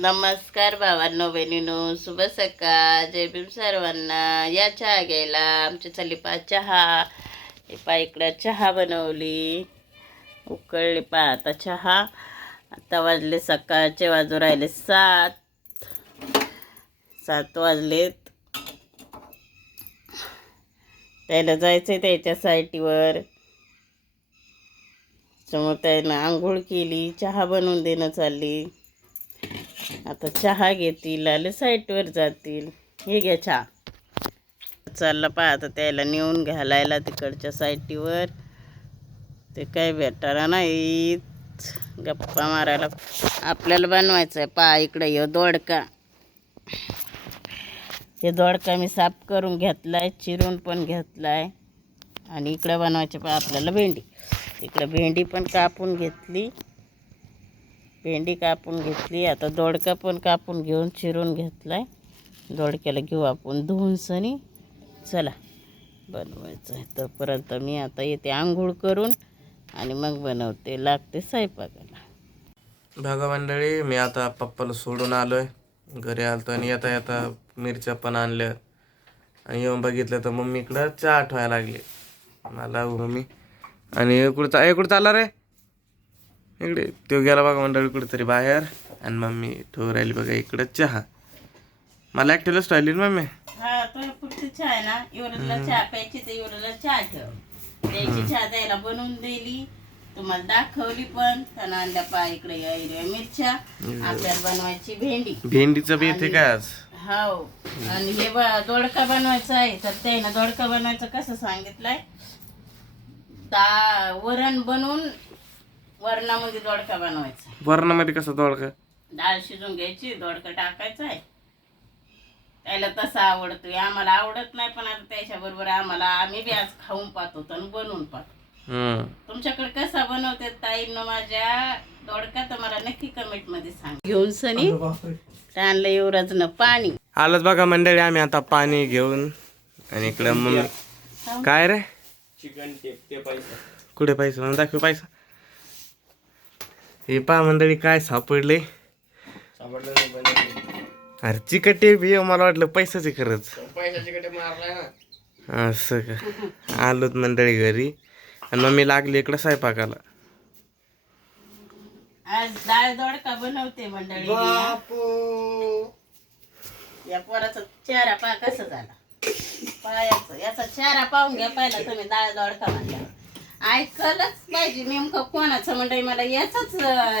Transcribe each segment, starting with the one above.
नमस्कार भावांनो बहिणीनो, शुभ सकाळ. जय भीम सर्वांना. या चहा घ्यायला आमची चालली पा चहा. हे पा इकडं चहा बनवली, उकळली पा आता चहा. आता वाजले सकाळचे, वाजू राहिले 7 वाजलेत. त्याला जायचंय त्याच्या साईटीवर. समोर त्यानं आंघोळ केली, चहा बनवून देणं चालली. आता चहा घेतील, आले साईटवर जातील. हे घ्या चहा. चालला पहा आता त्याला नेऊन घालायला तिकडच्या साईटीवर. ते काय भेटायला नाहीत, गप्पा मारायला. आपल्याला बनवायचं आहे पहा. इकडं हे दोडका, हे दोडका मी साफ करून घेतलाय, चिरून पण घेतलाय. आणि इकडं बनवायचे पहा आपल्याला भेंडी. इकडं भेंडी पण कापून घेतली, आता दोडका पण कापून घेऊन चिरून घेतलाय. दोडक्याला घेऊ आपण धुवून सनी. चला बनवायचं आहे. तोपर्यंत मी आता येते आंघोळ करून आणि मग बनवते, लागते स्वयंपाकाला. बघा मंडळी, मी आता पप्पाला सोडून आलोय, घरी आलतो. आणि येता येता मिरच्या पण आणल्या. आणि येऊन बघितलं तर मम्मी इकडं चहा ठेवायला लागली. मला मम्मी आणि कुठं चालला रे? इकडे तो गेला बघा मंडळी कुठेतरी बाहेर. आणि मम्मी ठेवू राहिली बघा इकडं चहा. मला एकटीलाच राहिली ना मम्मी. हा, तुला पुढची चहा आहे ना, एवढ्याला चहा प्यायची तर एवढ्याला चहा ठेव. द्यायची चहा द्यायला बनवून दिली, तुम्हाला दाखवली पण. त्यानं आणल्या पहा इकडे हिरव्या मिरच्या. आपल्याला बनवायची भेंडी. भेंडीचं बी येते काय आज? हो. आणि हे दोडका बनवायचा आहे. तर त्यानं दोडका बनवायचं कसं सांगितलंय, वरण बनवून वरणामध्ये दोडका बनवायचा. वरणामध्ये कसं दोडका? डाळ शिजून घ्यायची, दोडका टाकायचा आहे. त्याला तसं आवडतोय, आम्हाला आवडत नाही. पण आता त्याच्याबरोबर आम्ही बी आज खाऊन पाहतो आणि बनवून पाहतो. तुमच्याकडे कसा बनवते ताईंनो माझ्या दोडका, तर मला नक्की कमेंट मध्ये सांग. घेऊन सनी आणलं युवराजनं पाणी. आलंच बघा मंडळी, आम्ही आता पाणी घेऊन. आणि इकडं मम्मी काय रे? चिकन ते पैसा कुठे? पैसा म्हणून दाखव पैसा. हे पहा मंडळी काय सापडले. अरे चिकट टेप हे, मला वाटलं पैसाचे खरंच. असं का? आलोत मंडळी घरी. आणि मम्मी लागली इकडं स्वयंपाकाला. आज डाळ दोडका बनवते मंडळी. या पोराचा चेहरा पहा कसा झाला. पायाचं याचा चेहरा पाहून घ्या पहिला तुम्ही. डाळ दोडका म्हणल्या ऐकलंच पाहिजे नेमकं कोणाचं मंडळी. मला याचाच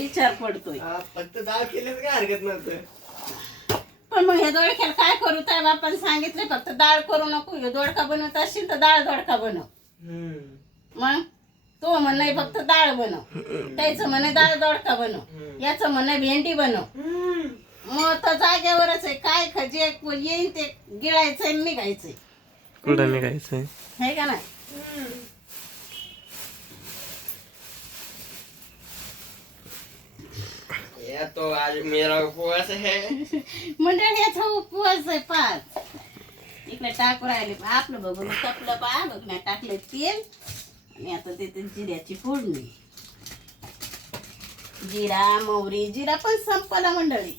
विचार पडतोय. फक्त डाळ केलं काय हरकत नव्हतं. पण मग हे दोडक्याला काय करू? त्या बापाने सांगितले फक्त डाळ करू नको. हे दोडका बनवत असशील तर डाळ दोडका बनव. मग तो म्हणे फक्त डाळ बनव, त्याचं म्हणे डाळ दोडका बनव, याचं म्हणे भेंडी बनव. मग तर जागेवरच आहे. काय जे येईन ते गिळायचंय, निघायचंय. कुठं निघायचंय हे का नाही? तो आज मेरा उपवास है मंडळी. याचा उपवास आहे पाच. इकडे टाकू राहिले आपलं बघून कपलं पा बघ नाही टाकले तेल. आणि आता तिथे जिऱ्याची फोडणी. जिरा मोहरी, जिरा पण संपला मंडळी.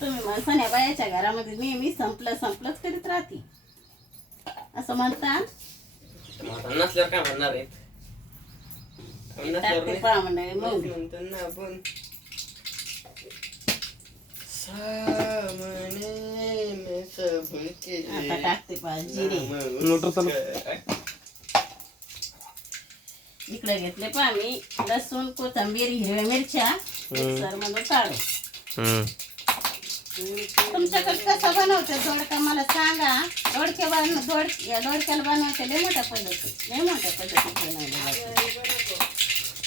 तुम्ही सण्या बायाच्या घरामध्ये नेहमी संपलंच करीत राहते असं म्हणता. नसल्यावर काय म्हणणार आहे? टाकते पहा मंडळी. मग आता टाकते पहा जिरे. इकडे घेतले पहा मी लसूण, कोथिंबीर, हिरव्या मिरच्या मिक्सर मध्ये काढू. तुमच्याकडे कसं बनवते दोडका मला सांगा. दोडक्याला बनवायचे लय मोठ्या पद्धतीत बनवले.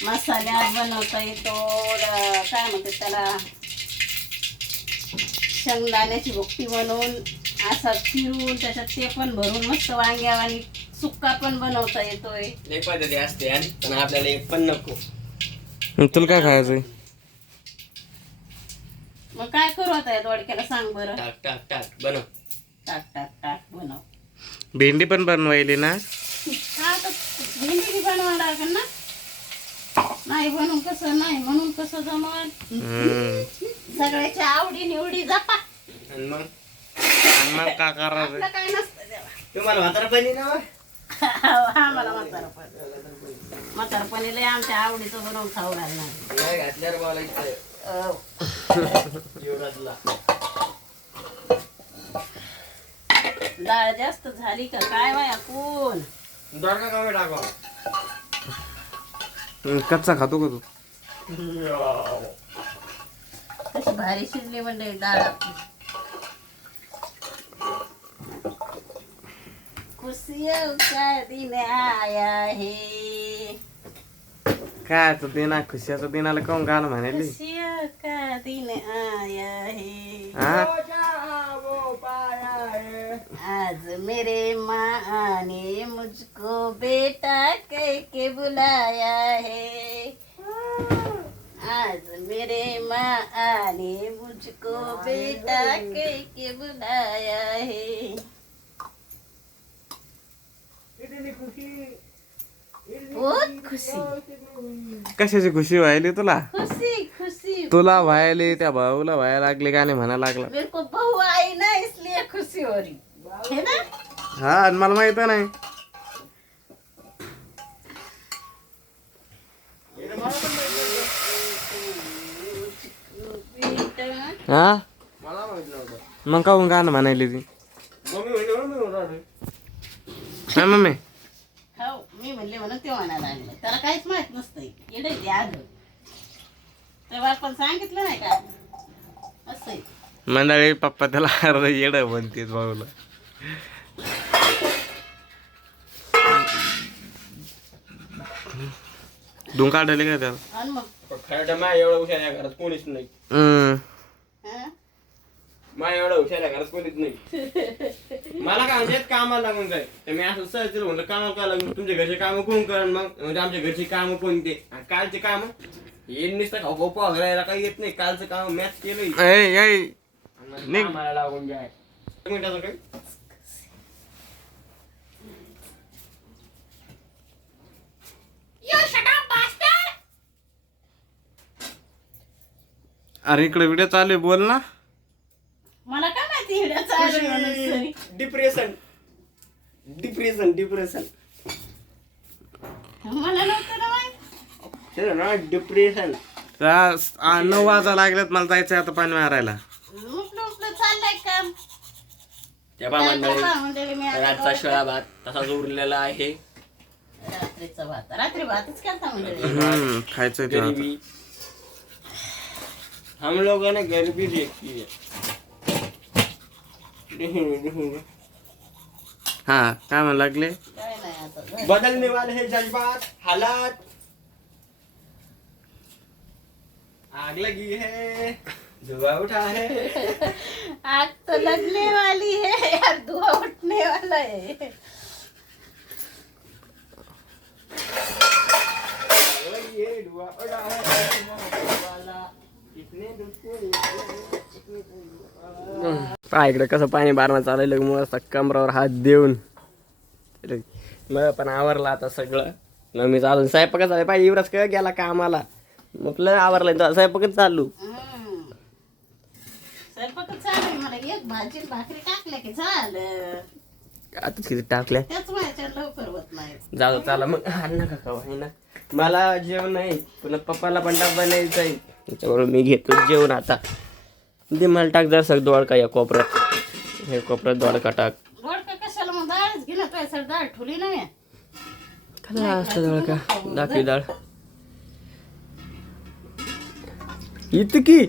मसाल्यात बनवता येतो. काय म्हणते त्याला, शेंगदाण्याची भुकटी बनवून असा फिरून त्याच्यात ते पण भरून मस्त वांग्या आणि सुक्का पण बनवता येतोय. एक पद्धती असते पण आपल्याला एक पण नको. तुला काय खायचंय? मग काय करू आता दोडक्याला सांग बरं. टाक टाक टाक बनव. टाक बनव. भेंडी पण बनवायली ना? हा, तर भेंडी बनवावं लागेल ना. नाही बनवून कसं नाही म्हणून कसं जमल. सगळ्याच्या आवडी निवडी जपा. आणि मग मग का करायचं आपलं काय नसतं तेव्हा. तुम्हाला म्हातारपणी ना आम्हाला म्हातारपणी लय आमच्या आवडीचं बनवून खाऊ घालणार. नाही घातल्यावर बोलायचं युवराजला. डाळ जास्त झाली का काय बाया कोण. दोडका कमी टाका. कच्चा खातो का तू? कशी भारी शिजली म्हणजे डाळ आपली. खुशियों का दिन आया है. काय तर दिन खुशाचं दिनाला काऊन गाणं म्हणाली? खुशियों का दिन आया है. हा आज मेरे माँ ने मुझको बेटा कह के बुलाया है. आज मेरे माँ ने मुझको बेटा कह के बुलाया है. बहुत खुशी कशाची खुशी व्हायली तुला? खुशी खुशी. तुला व्हायली त्या भाऊला व्हायला लागले गाणे म्हणा लागला. मेरे को बहू आई ना इसलिए खुशी हो रही है ना. हा आणि मला माहित नाही. हा मला माहित नव्हतं. मग काऊन गाणं म्हणायली ती? मम्मी म्हणजे मम्मी होणार. काय मम्मी? हो मी म्हणले म्हणून ते म्हणायला लागलं. त्याला काहीच माहित नसतं. येडे ते आलं तेव्हा आपण सांगितलं नाही का असं आहे. मंडळी पप्पा त्याला अर्ध येड म्हणते भाऊला. धुवून काढले का त्याला? आणि मग खरं माय एवढं हुशार या घरात कोणीच नाही. हा? माय एवढं हुशार या घरात कोणीच नाही. मला काय म्हणजे कामाला लागून जाय. तर मी असं सहज म्हणलं कामाला काय लागून तुमच्या घरचे कामं कोण करण मग म्हणजे आमच्या घरची कामं कोणते कालचे काम हे नुसतं खाऊ घरायला काही येत नाही. कालचं काम मॅच केलं कामाला लागून जाय. एक मिनिटाचं काय अरे इकडे व्हिडिओ चालू आहे बोल ना. मला काय माहिती हिड्याचं आलं म्हणून सरी. डिप्रेशन डिप्रेशन डिप्रेशन मला नव्हतं ना माहित. ना डिप्रेशन. 9 वाजा लागल्यात मला जायचंय आता पाणी मारायला. उपलं चाललंय काम. त्या काय मंडळी करणार म्हणजे मी आता रातचा शिळा भात तसाच उरलेला आहे. रात्रीचा भात रात्री भातच करता म्हणजे. खायचंय ते आता. गरीबी हम लोगों ने गरीबी देखी है. हा काय म्हणू लागले? काय नाही आता बदलने वाले हैं जज्बात हालात. आग लगी है धुआं उठा है. आग तो लगने वाली है यार धुआं उठने वाला है. ये धुआं उठा है वाला इसने पहा इकडे कसं पाणी बारणं चाललं मग कमरावर हात देऊन. मग पण आवरला आता सगळं. मग मी चालून स्वयंपाकच झालं पाहिजे. युवराज काय गेला कामाला म्हटलं आवरलं स्वयंपाकच चालू. स्वयंपाकच चालू आहे. मला एक भाजी भाकरी टाकल्या की झालं. आता किती टाकल्या त्याच माझ्या लवकर होत नाही. जाऊ चला मग नका खाऊ आहे ना. मला जेवण नाही पुन्हा पप्पाला पण डब्बा न्यायचा आहे त्याच्याबरोबर मी घेतो जेवण आता. ते मला टाक जर सग दोडका या कोपऱ्यात. हे कोपऱ्यात दोडका टाक. दोडका कशाला मग डाळच घे ना तुझ्यासाठी डाळ ठुली नाही. काय असतं दोडका दाखवी डाळ इतकी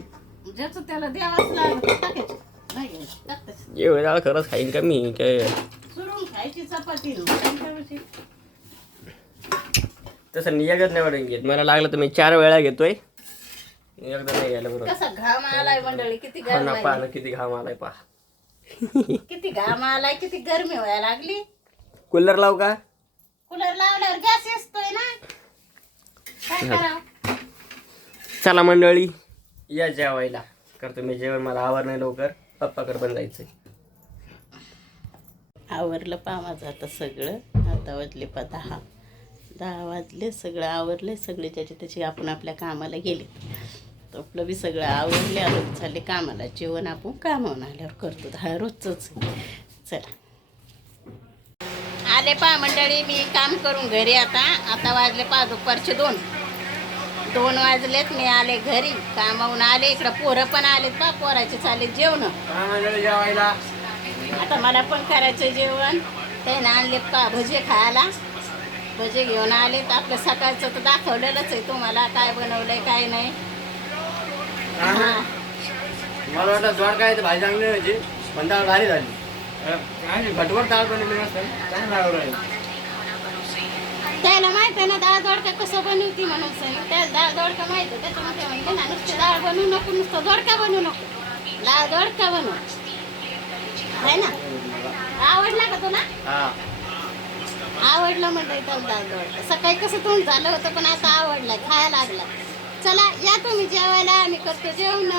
ज्याचं त्याला द्यावाच लागलं टाकायचं. नाही घ्यायचं, टाकायचं. एवढी डाळ खरंच खाईन का मी काय. चुरून खायची चपाती तसं एकच नाही वाटून घेत. मला लागलं तर मी 4 वेळा घेतोय. एकदा नाही घ्यायला बरोबर. कसा घाम आलाय मंडळी किती हा गरम ना पहा आहे. ना किती घाम आलाय पहा. किती घाम आलाय किती गरमी व्हायला लागली. कूलर लाव का? कूलर लावल्यावर गॅस येतोय ना. काय करावं. चला मंडळी या जेवायला. करतो मी जेवण. मला आवर नाही लवकर पप्पाकडे पण जायचंय. आवरलं पा माझं आता सगळं. आता वाजले पा 10. 10 वाजले, सगळं आवरले, सगळे ज्याचे त्याचे आपण आपल्या कामाला गेले. तर आपलं बी सगळं आवरले, आता चालले कामाला. जेवण आपण कामावून आल्यावर करतो, हा रोजचंच. चला आले पहा मंडळी, मी काम करून घरी. आता वाजले पहा दुपारचे 2 वाजलेत. मी आले घरी, कामावून आले. इकडं पोरं पण आलेत पहा, पोराचे चालले जेवण. जेवायला आता मला पण करायचं जेवण. त्याने आणलेत पहा भजे खायला, भजे घेऊन आलेत. आपलं सकाळचं तर दाखवलेलंच आहे तुम्हाला, काय बनवलंय काय नाही. हां मला वाटतं दोड काय भाजी चांगली व्हायची, पण डाळ भारी झाली. भटवर डाळ बनवली मस्त, चांगली डाळ राहिली. त्याला माहित आहे ना डाळ दोडका कसं बनवती म्हणून. त्याला डाळ दोडका माहित आहे, त्याच्यामध्ये म्हणते ना नुसतं डाळ बनवू नको, नुसतं दोडका बनवू नको, डाळ दोडका बनव, आहे ना. आवडला का तुला? आवडलं म्हणतंय त्याला डाळ दोडका. सकाळी कसं तोंड झालं होतं, पण आता आवडला, खायला लागला. चला या तुम्ही जेवायला, आम्ही करतो जेवण.